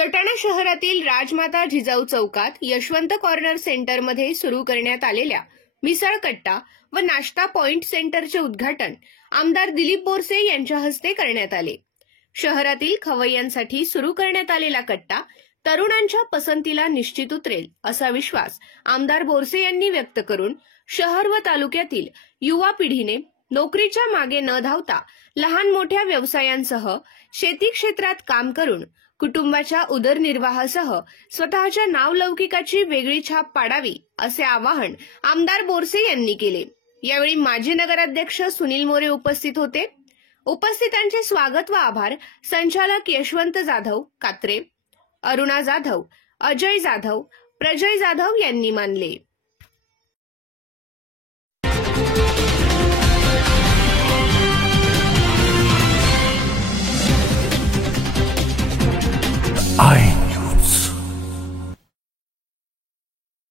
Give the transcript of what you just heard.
सटाणा शहरातील राजमाता जिजाऊ चौकात यशवंत कॉर्नर सेंटरमध्ये सुरू करण्यात आलेल्या मिसळ कट्टा व नाश्ता पॉइंट सेंटरचे उद्घाटन आमदार दिलीप बोरसे यांच्या हस्ते करण्यात आले। शहरातील खवय्यांसाठी सुरू करण्यात आलेला कट्टा तरुणांच्या पसंतीला निश्चित उतरेल असा विश्वास आमदार बोरसे यांनी व्यक्त करून शहर व तालुक्यातील युवा पिढीने नोकरीच्या मागे न धावता लहान मोठ्या व्यवसायांसह शेती क्षेत्रात काम करून कुटुंबाच्या उदरनिर्वाहासह स्वतःच्या नावलौकिकाची वेगळी छाप पाडावी असे आवाहन आमदार बोरसे यांनी केले। यावेळी माजी नगराध्यक्ष सुनील मोरे उपस्थित होते। उपस्थितांचे स्वागत व आभार संचालक यशवंत जाधव कात्रे, अरुणा जाधव, अजय जाधव, प्रजय जाधव यांनी मानले।